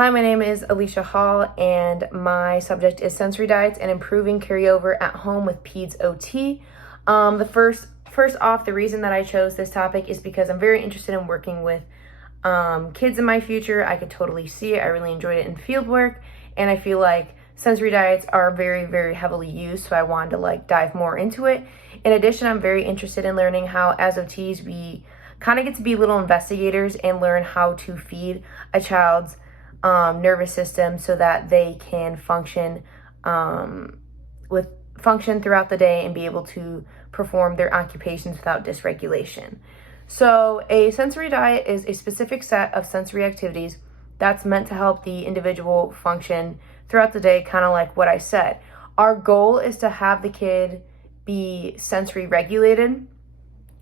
Hi, my name is Alicia Hall, and my subject is sensory diets and improving carryover at home with Peds OT. First off, the reason that I chose this topic is because I'm very interested in working with kids in my future. I could totally see it. I really enjoyed it in field work, and I feel like sensory diets are very, very heavily used, so I wanted to dive more into it. In addition, I'm very interested in learning how, as OTs, we kind of get to be little investigators and learn how to feed a child's nervous system so that they can function throughout the day and be able to perform their occupations without dysregulation. So a sensory diet is a specific set of sensory activities that's meant to help the individual function throughout the day, kind of like what I said. Our goal is to have the kid be sensory regulated,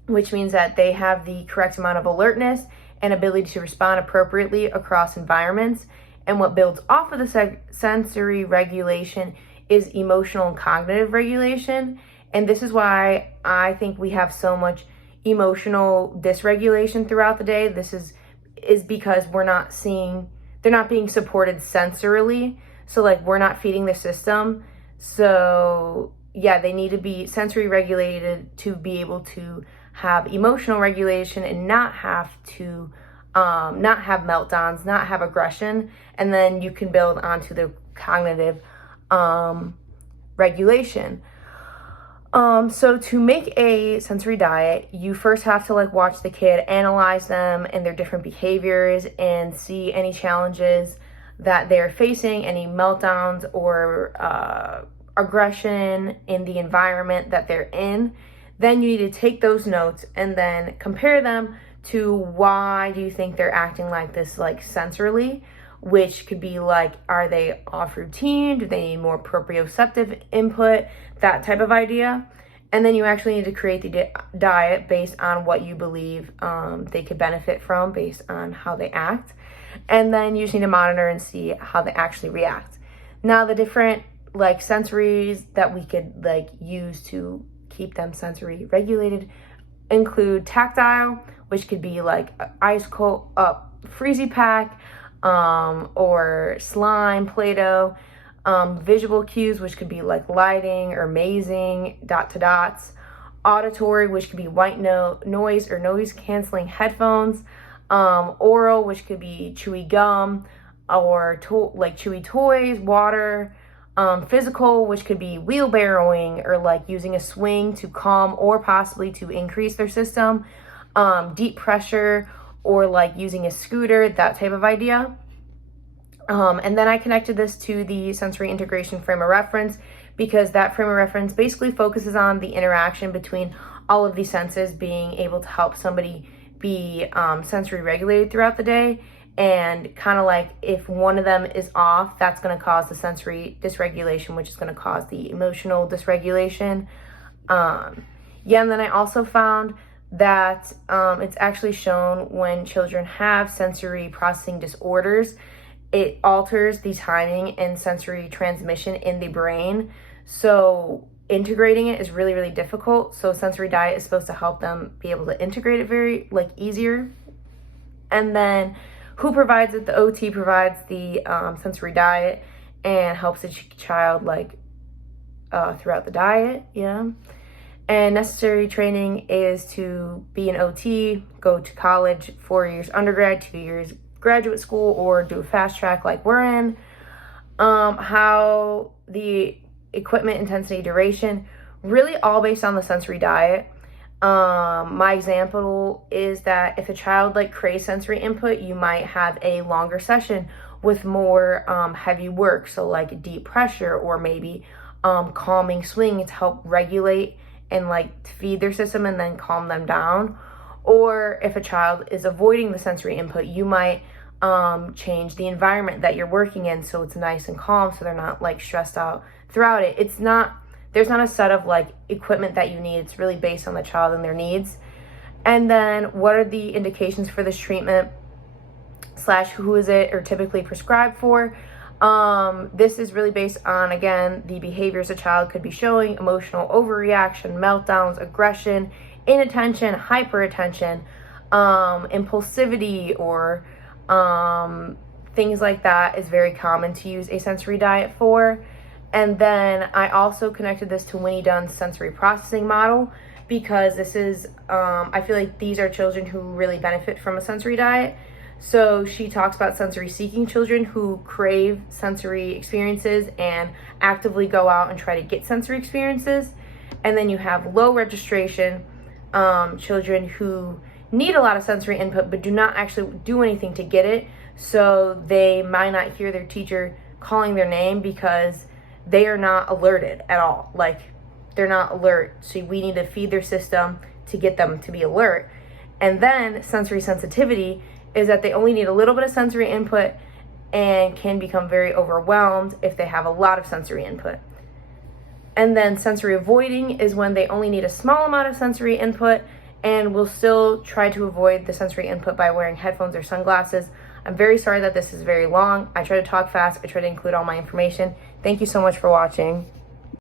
which means that they have the correct amount of alertness and ability to respond appropriately across environments. And what builds off of the sensory regulation is emotional and cognitive regulation. And this is why I think we have so much emotional dysregulation throughout the day. This is because they're not being supported sensorily. So we're not feeding the system. So yeah, they need to be sensory regulated to be able to have emotional regulation and not have meltdowns, not have aggression, and then you can build onto the cognitive regulation. So to make a sensory diet, you first have to watch the kid, analyze them and their different behaviors, and see any challenges that they're facing, any meltdowns or aggression in the environment that they're in. Then you need to take those notes and then compare them to why do you think they're acting like this, sensorily, which could be are they off routine? Do they need more proprioceptive input? That type of idea. And then you actually need to create the diet based on what you believe they could benefit from based on how they act. And then you just need to monitor and see how they actually react. Now, the different sensories that we could use to keep them sensory regulated include tactile, which could be ice cold freezy pack, or slime, Play-Doh. Visual cues, which could be lighting or mazing, dot to dots. Auditory, which could be white noise or noise canceling headphones. Oral, which could be chewy gum or chewy toys, water. Physical, which could be wheelbarrowing or using a swing to calm or possibly to increase their system. Deep pressure or using a scooter, that type of idea. And then I connected this to the sensory integration frame of reference because that frame of reference basically focuses on the interaction between all of these senses being able to help somebody be sensory regulated throughout the day. And kind of if one of them is off, that's going to cause the sensory dysregulation, which is going to cause the emotional dysregulation. And then I also found that it's actually shown when children have sensory processing disorders, it alters the timing and sensory transmission in the brain. So integrating it is really, really difficult. So sensory diet is supposed to help them be able to integrate it very easier. And then who provides it? The OT provides the sensory diet and helps the child throughout the diet. Yeah. And necessary training is to be an OT, go to college, 4 years undergrad, 2 years graduate school, or do a fast track like we're in. How the equipment, intensity, duration, really all based on the sensory diet. My example is that if a child craves sensory input, you might have a longer session with more heavy work, so deep pressure or maybe calming swing to help regulate and feed their system and then calm them down. Or if a child is avoiding the sensory input, you might change the environment that you're working in so it's nice and calm so they're not stressed out throughout it. There's not a set of equipment that you need. It's really based on the child and their needs. And then what are the indications for this treatment / who is it or typically prescribed for? This is really based on, again, the behaviors a child could be showing: emotional overreaction, meltdowns, aggression, inattention, hyperattention, impulsivity, or things like that is very common to use a sensory diet for. And then I also connected this to Winnie Dunn's sensory processing model, because this is, I feel like these are children who really benefit from a sensory diet. So she talks about sensory seeking children who crave sensory experiences and actively go out and try to get sensory experiences. And then you have low registration children who need a lot of sensory input but do not actually do anything to get it. So they might not hear their teacher calling their name because they are not alerted at all. Like, they're not alert. So we need to feed their system to get them to be alert. And then sensory sensitivity is that they only need a little bit of sensory input and can become very overwhelmed if they have a lot of sensory input. And then sensory avoiding is when they only need a small amount of sensory input and will still try to avoid the sensory input by wearing headphones or sunglasses. I'm very sorry that this is very long. I try to talk fast. I try to include all my information. Thank you so much for watching.